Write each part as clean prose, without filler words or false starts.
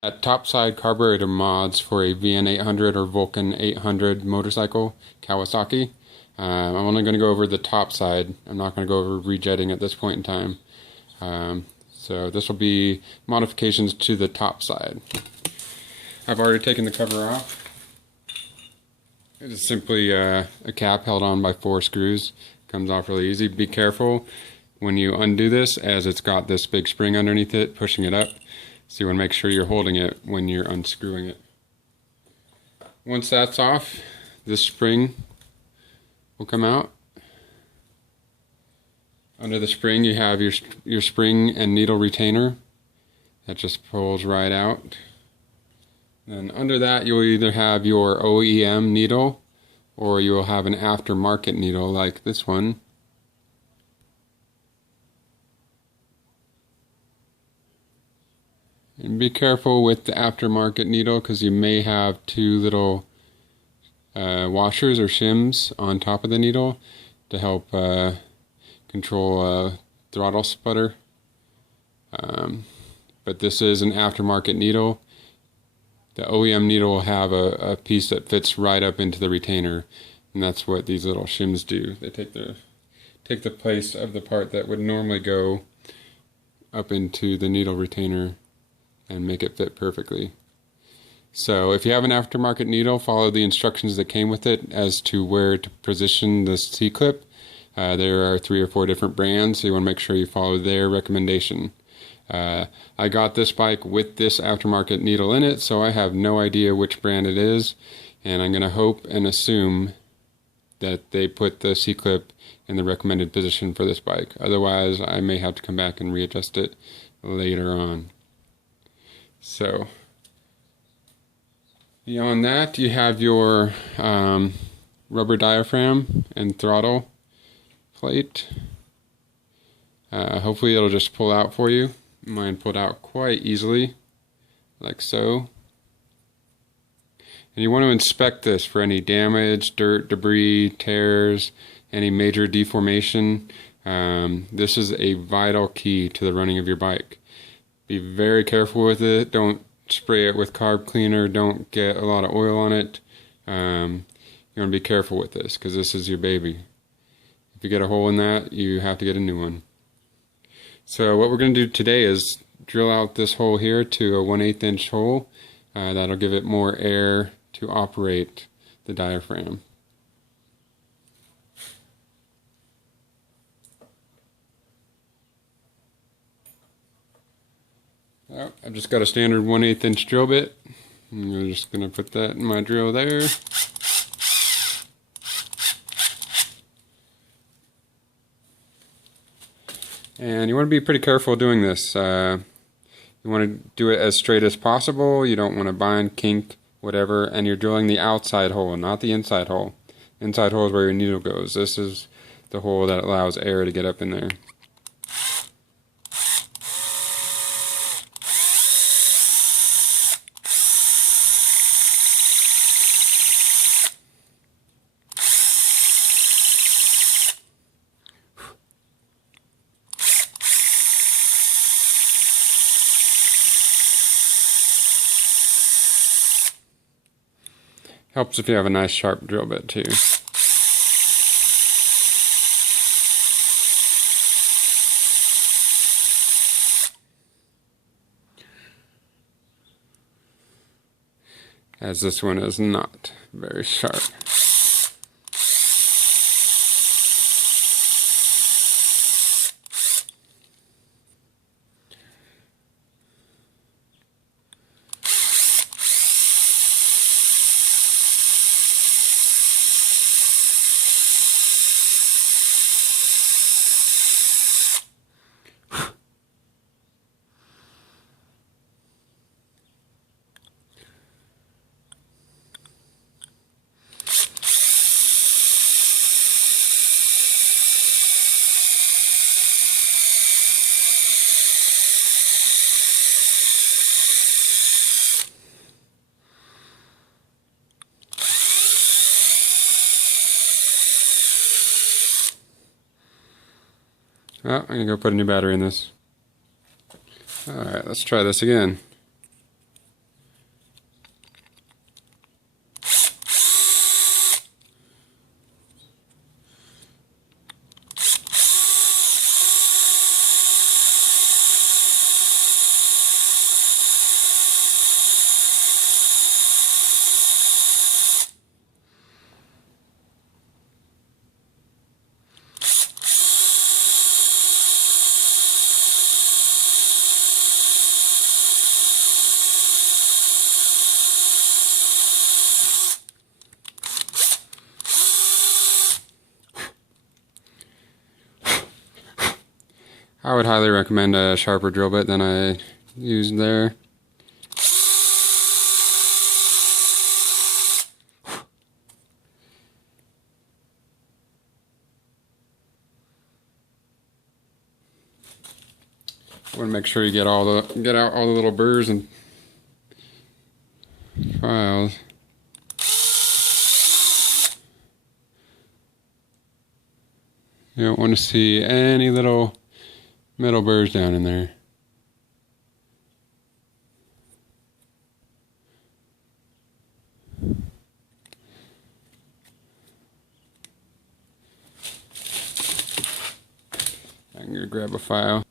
At Topside Carburetor mods for a VN800 or Vulcan 800 motorcycle, Kawasaki. I'm only going to go over the top side. I'm not going to go over rejetting at this point in time. So this will be modifications to the top side. I've already taken the cover off. It is simply a cap held on by 4 screws. Comes off really easy. Be careful when you undo this, as it's got this big spring underneath it pushing it up. So you want to make sure you're holding it when you're unscrewing it. Once that's off, this spring will come out. Under the spring you have your spring and needle retainer. That just pulls right out. Then under that you'll either have your OEM needle or you'll have an aftermarket needle like this one. And be careful with the aftermarket needle because you may have 2 little washers or shims on top of the needle to help control throttle sputter. But this is an aftermarket needle. The OEM needle will have a piece that fits right up into the retainer, and that's what these little shims do. They take the place of the part that would normally go up into the needle retainer and make it fit perfectly. So if you have an aftermarket needle, follow the instructions that came with it as to where to position the C-clip. There are 3 or 4 different brands, so you want to make sure you follow their recommendation. I got this bike with this aftermarket needle in it, so I have no idea which brand it is, and I'm going to hope and assume that they put the C-clip in the recommended position for this bike. Otherwise, I may have to come back and readjust it later on. So, beyond that, you have your rubber diaphragm and throttle plate. Hopefully it'll just pull out for you. Mine pulled out quite easily, like so. And you want to inspect this for any damage, dirt, debris, tears, any major deformation. This is a vital key to the running of your bike. Be very careful with it. Don't spray it with carb cleaner. Don't get a lot of oil on it. You want to be careful with this because this is your baby. If you get a hole in that, you have to get a new one. So what we're going to do today is drill out this hole here to a 1/8 inch hole. That'll give it more air to operate the diaphragm. Oh, I've just got a standard 1/8 inch drill bit. I'm just going to put that in my drill there. And you want to be pretty careful doing this. You want to do it as straight as possible. You don't want to bind, kink, whatever. And you're drilling the outside hole, not the inside hole. Inside hole is where your needle goes. This is the hole that allows air to get up in there. Helps if you have a nice sharp drill bit too. As this one is not very sharp. Oh, I'm going to go put a new battery in this. Alright, let's try this again. I would highly recommend a sharper drill bit than I used there. Want to make sure you get out all the little burrs and files. You don't want to see any little metal burrs down in there. I'm going to grab a file.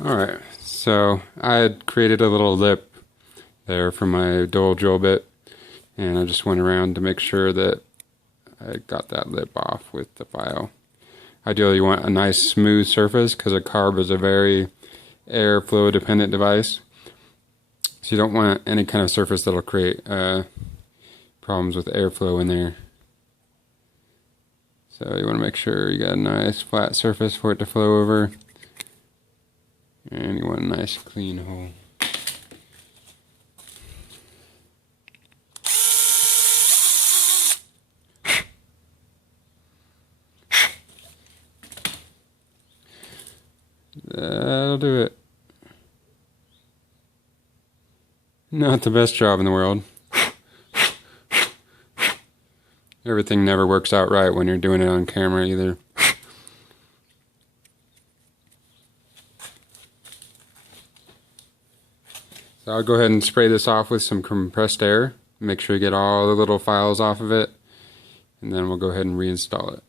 Alright, so I had created a little lip there for my dual drill bit, and I just went around to make sure that I got that lip off with the file. Ideally you want a nice smooth surface because a CARB is a very airflow dependent device. So you don't want any kind of surface that'll create problems with airflow in there. So you want to make sure you got a nice flat surface for it to flow over. And you want a nice clean hole. That'll do it. Not the best job in the world. Everything never works out right when you're doing it on camera either. So I'll go ahead and spray this off with some compressed air. Make sure you get all the little files off of it. And then we'll go ahead and reinstall it.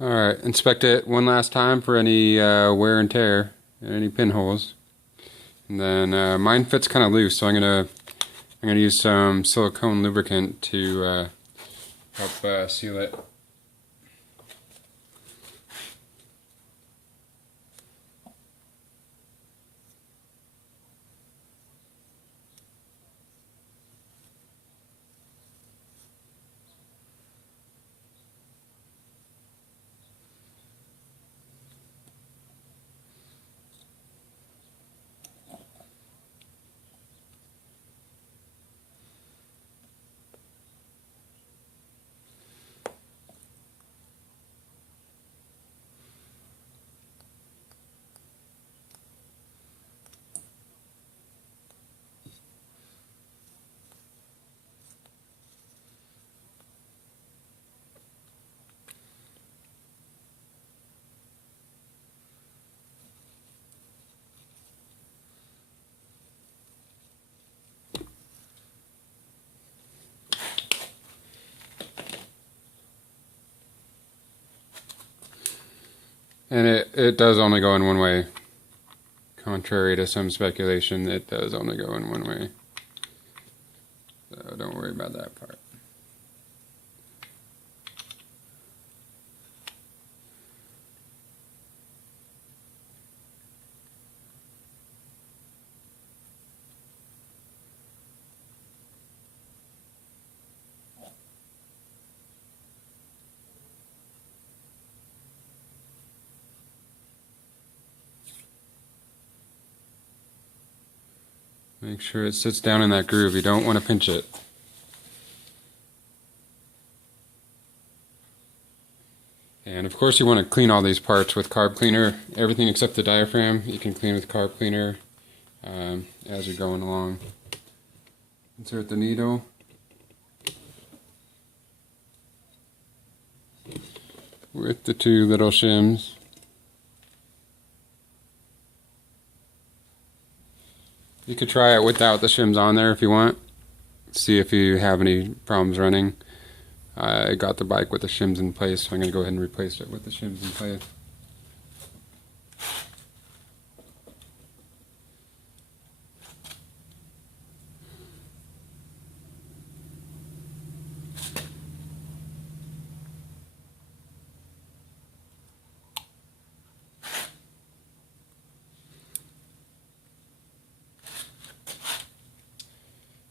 Alright, inspect it one last time for any wear and tear, any pinholes. And then mine fits kind of loose, so I'm gonna use some silicone lubricant to help seal it. And it does only go in one way. Contrary to some speculation, it does only go in one way. So don't worry about that part. Make sure it sits down in that groove. You don't want to pinch it. And of course you want to clean all these parts with carb cleaner. Everything except the diaphragm you can clean with carb cleaner as you're going along. Insert the needle. With the two little shims. You could try it without the shims on there if you want. See if you have any problems running. I got the bike with the shims in place, so I'm going to go ahead and replace it with the shims in place.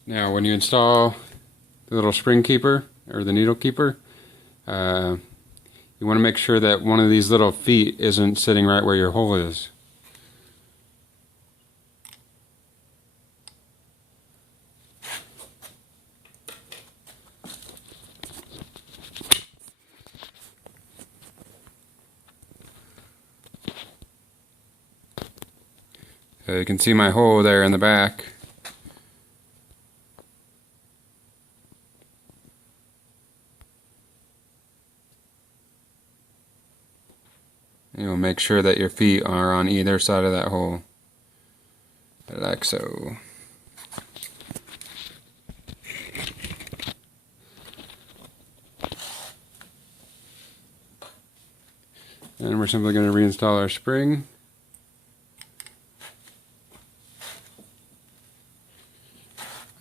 Now when you install the little spring keeper or the needle keeper, you want to make sure that one of these little feet isn't sitting right where your hole is. So you can see my hole there in the back. You'll make sure that your feet are on either side of that hole, like so. And we're simply going to reinstall our spring.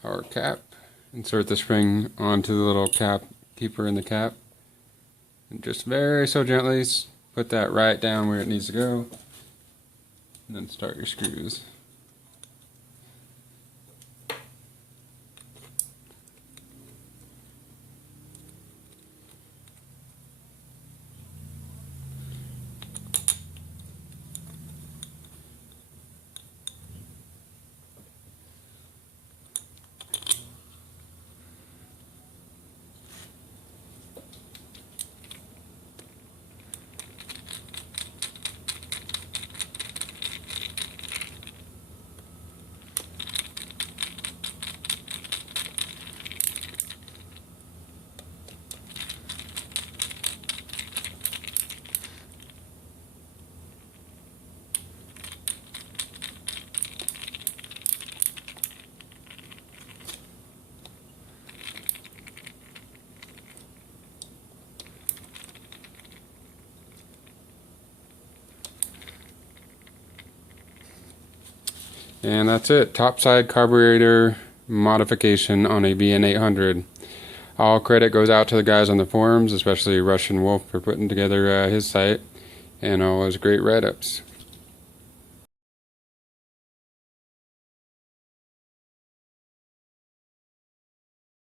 Our cap. Insert the spring onto the little cap keeper in the cap. And just very so gently put that right down where it needs to go, and then start your screws. And that's it. Topside carburetor modification on a VN800. All credit goes out to the guys on the forums, especially Russian Wolf, for putting together his site, and all his great write-ups.